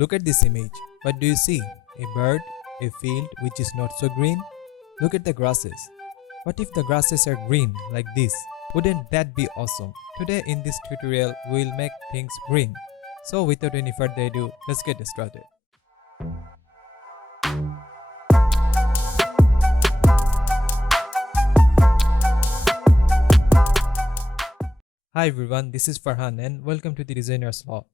Look at this image. What do you see? A bird, a field which is not so green? Look at the grasses. What if the grasses are green like this? Wouldn't that be awesome? Today in this tutorial, we will make things green. So without any further ado, let's get started. Hi everyone, this is Farhan and welcome to the Designer's Law.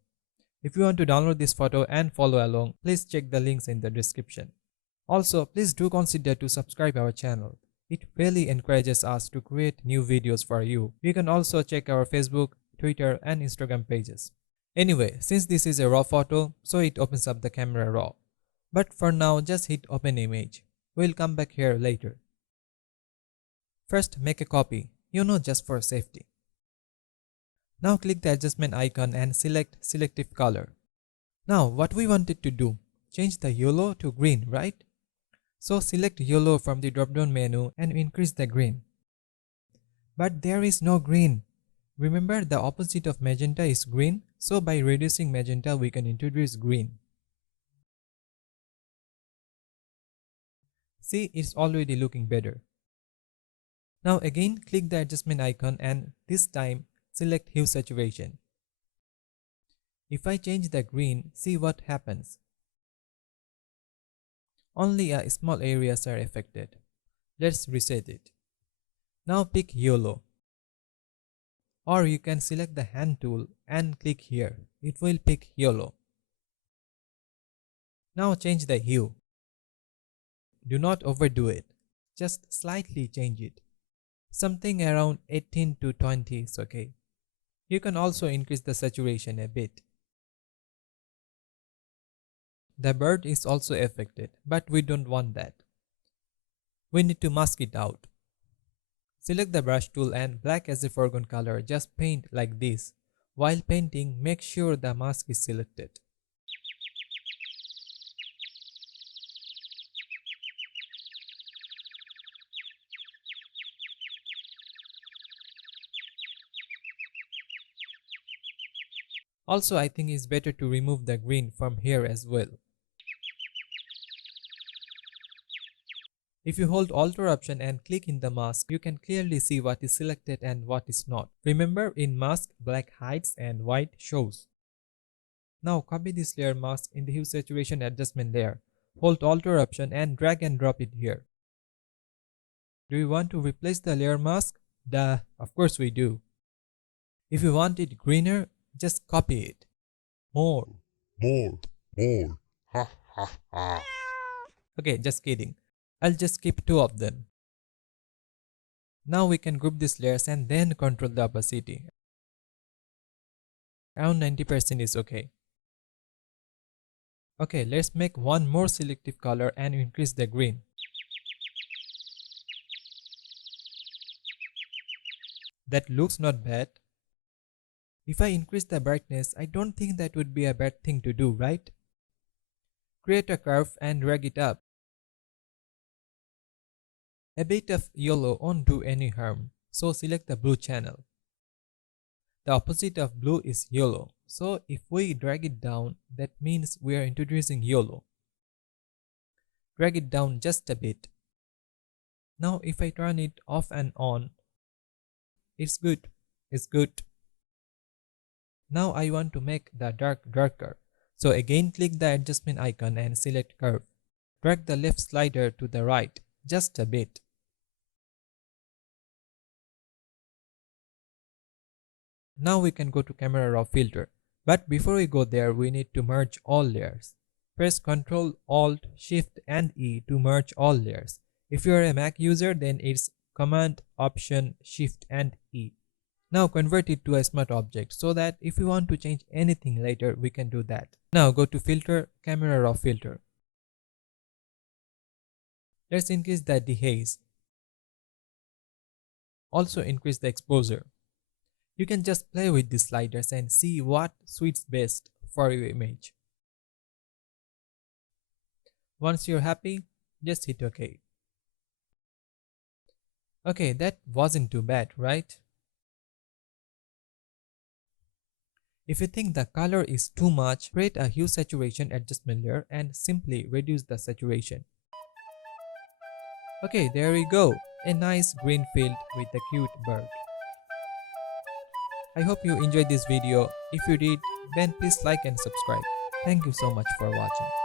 If you want to download this photo and follow along, please check the links in the description. Also, please do consider to subscribe our channel. It really encourages us to create new videos for you. You can also check our Facebook, Twitter and Instagram pages. Anyway, since this is a raw photo, so it opens up the camera raw. But for now, just hit open image. We'll come back here later. First, make a copy, just for safety. Now click the adjustment icon and select selective color. Now what we wanted to do, change the yellow to green, right? So select yellow from the drop down menu and increase the green. But there is no green. Remember the opposite of magenta is green, so by reducing magenta we can introduce green. See, it's already looking better. Now again click the adjustment icon and this time select hue saturation. If I change the green, see what happens. Only a small areas are affected. Let's reset it. Now pick yellow. Or you can select the hand tool and click here. It will pick yellow. Now change the hue. Do not overdo it. Just slightly change it. Something around 18 to 20 is okay. You can also increase the saturation a bit. The bird is also affected, but we don't want that. We need to mask it out. Select the brush tool and black as a foreground color, just paint like this. While painting, make sure the mask is selected. Also, I think it's better to remove the green from here as well. If you hold Alt or Option and click in the mask, you can clearly see what is selected and what is not. Remember, in mask, black hides and white shows. Now copy this layer mask in the hue saturation adjustment layer. Hold Alt or Option and drag and drop it here. Do you want to replace the layer mask? Duh, of course we do. If you want it greener, just copy it. More. Ha ha ha. Okay, just kidding. I'll just keep two of them. Now we can group these layers and then control the opacity. Around 90% is okay. Okay, let's make one more selective color and increase the green. That looks not bad. If I increase the brightness, I don't think that would be a bad thing to do, right? Create a curve and drag it up. A bit of yellow won't do any harm, so select the blue channel. The opposite of blue is yellow, so if we drag it down, that means we are introducing yellow. Drag it down just a bit. Now if I turn it off and on, it's good. Now I want to make the dark darker. So again click the adjustment icon and select curve. Drag the left slider to the right, just a bit. Now we can go to camera raw filter. But before we go there, we need to merge all layers. Press Ctrl, Alt, Shift and E to merge all layers. If you are a Mac user, then it's Command, Option, Shift and E. Now convert it to a smart object so that if we want to change anything later, we can do that. Now go to Filter, Camera Raw Filter. Let's increase the dehaze. Also increase the exposure. You can just play with these sliders and see what suits best for your image. Once you're happy, just hit OK. Okay, that wasn't too bad, right? If you think the color is too much, create a hue saturation adjustment layer and simply reduce the saturation. Okay, there we go. A nice green field with a cute bird. I hope you enjoyed this video. If you did, then please like and subscribe. Thank you so much for watching.